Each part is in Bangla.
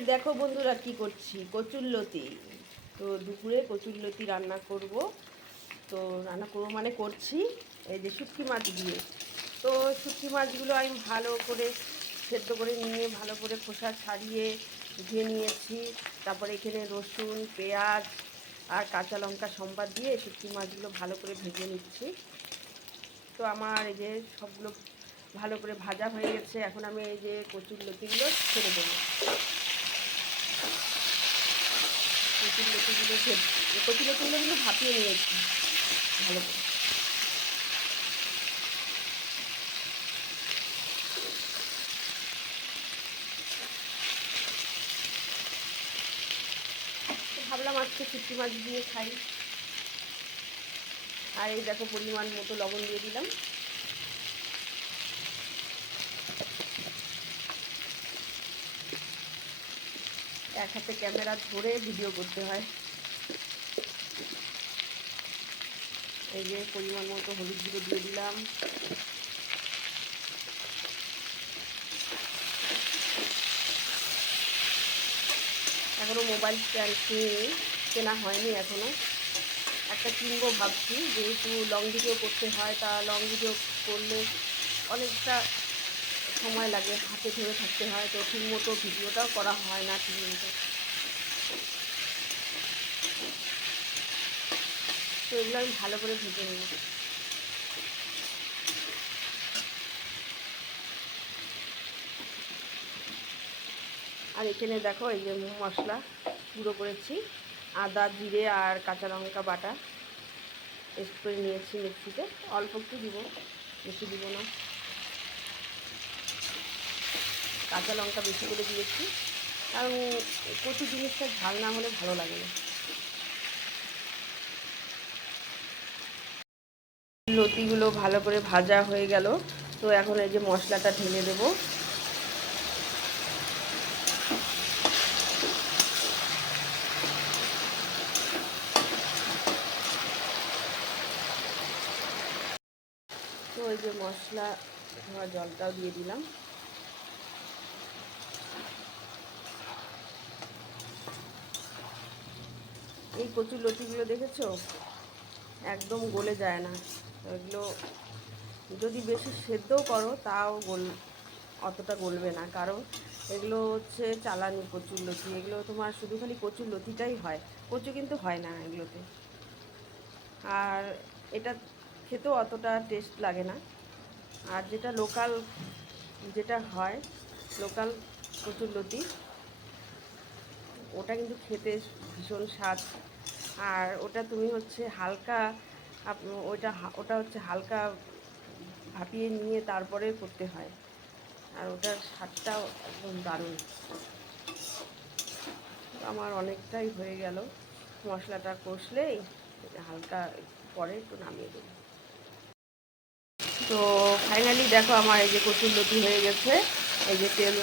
দেখো বন্ধুরা কি করছি, কচুরলতি। তো দুপুরে কচুরলতি রান্না করব। তো রান্না করবো মানে করছি এই যে শুটকি মাছ দিয়ে। তো শুটকি মাছগুলো আমি ভালো করে সেদ্ধ করে নিয়ে ভালো করে খোসা ছাড়িয়ে ধুয়ে নিয়েছি। তারপরে এখানে রসুন, পেঁয়াজ আর কাঁচা লঙ্কা সম্বাদ দিয়ে শুটকি মাছগুলো ভালো করে ভেজে নিচ্ছি। তো আমার এই যে সবগুলো ভালো করে ভাজা হয়ে গেছে। এখন আমি এই যে কচুরলতিগুলো ছেড়ে দেবো। কচুরলতিগুলো কিন্তু ভাপিয়ে নিয়েছি ভালো করে। ভাবলাম আজকে শুটকি মাছ দিয়ে খাই। আর এই দেখো পরিমাণ মতো লবণ দিয়ে দিলাম। এক হাতে ক্যামেরা ধরে ভিডিও করতে হয়। এই যে পরিমাণ মতো হলুদ গুঁড়ো দিয়ে দিলাম। এখনও মোবাইল স্ট্যান্ড কেনা হয়নি, এখনও একটা কিনবো ভাবছি। যেহেতু লং ভিডিও করতে হয়, তা লং ভিডিও করলে অনেকটা সময় লাগে, হাতে ধরে থাকতে হয়, তো ঠিকমতো ভিডিওটাও করা হয় না ঠিকমতো। তো এগুলো আমি ভালো করে ভেজে নেব। আর এখানে দেখো এই যে মশলা গুঁড়ো করেছি, আদা, জিরে আর কাঁচা লঙ্কা বাটা পেস্ট করে নিয়েছি মিক্সিতে। অল্প একটু দিব, বেশি দিব না। কাঁচা লঙ্কা বেশি করে দিয়েছি, কারণ কচু জিনিসটা ঝাল না হলে ভালো লাগে না। লতিগুলো ভালো করে ভাজা হয়ে গেল। তো এখন এই যে মশলাটা ঢেলে দেবো। তো এই যে মশলা ধোয়া জলটাও দিয়ে দিলাম। এই কচুর লতিগুলো দেখেছো, একদম গলে যায় না। এগুলো যদি বেশি সেদ্ধও করো তাও অতটা গলবে না, কারণ এগুলো হচ্ছে চালানি কচুর লতি। এগুলো তোমার শুধু খালি কচুর লতিটাই হয়, কচু কিন্তু হয় না এগুলোতে। আর এটা খেতেও অতটা টেস্ট লাগে না। আর যেটা লোকাল, যেটা হয় লোকাল কচুরলতি, ওটা কিন্তু খেতে ভীষণ স্বাদ। আর ওটা তুমি হচ্ছে হালকা ওটা হচ্ছে হালকা ভাপিয়ে নিয়ে তারপরে করতে হয়। আর ওটার স্বাদটাও একদম দারুণ। আমার অনেকটাই হয়ে গেল। মশলাটা কষলেই হালকা পরে একটু নামিয়ে দেবো। তো ফাইনালি দেখো আমার এই যে কচুরলতি হয়ে গেছে। এই যে তেল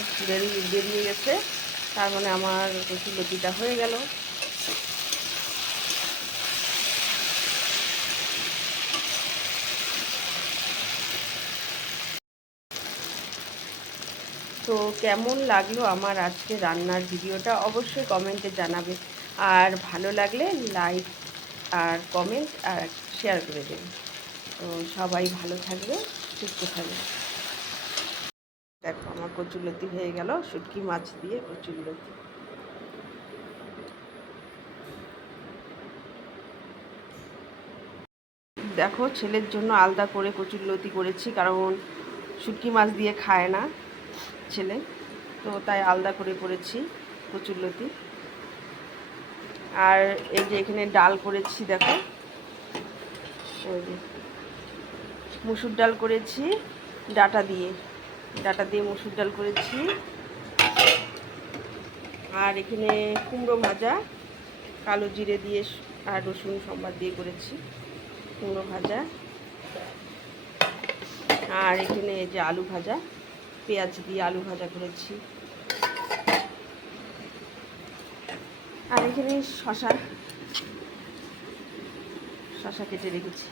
বেরিয়ে গেছে, তার মানে আমার কচুরলতিটা হয়ে গেল। তো কেমন লাগলো আমার আজকে রান্নার ভিডিওটা অবশ্যই কমেন্টে জানাবে। আর ভালো লাগলে লাইক আর কমেন্ট আর শেয়ার করে দেবে। তো সবাই ভালো থাকবে, সুস্থ থাকবে। দেখো আমার কচুরলতি হয়ে গেল, শুটকি মাছ দিয়ে কচুরলতি। দেখো ছেলের জন্য আলাদা করে কচুরলতি করেছি, কারণ শুটকি মাছ দিয়ে খায় না ছেলে, তো তাই আলাদা করে করেছি কচুরলতি। আর এই যে এখানে ডাল করেছি, দেখো ওই যে মুসুর ডাল করেছি ডাটা দিয়ে মুসুর ডাল করেছি। আর এখানে কুমড়ো ভাজা কালো জিরে দিয়ে আর রসুন সম্বাদ দিয়ে করেছি কুমড়ো ভাজা। আর এখানে এই যে আলু ভাজা, পেঁয়াজ দিয়ে আলু ভাজা করেছি। আর এখানে শশা কেটে রেখেছি।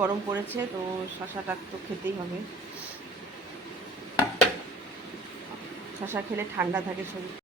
গরম পড়েছে তো শশাটা তো খেতেই হবে, শশা খেলে ঠান্ডা থাকে শরীর।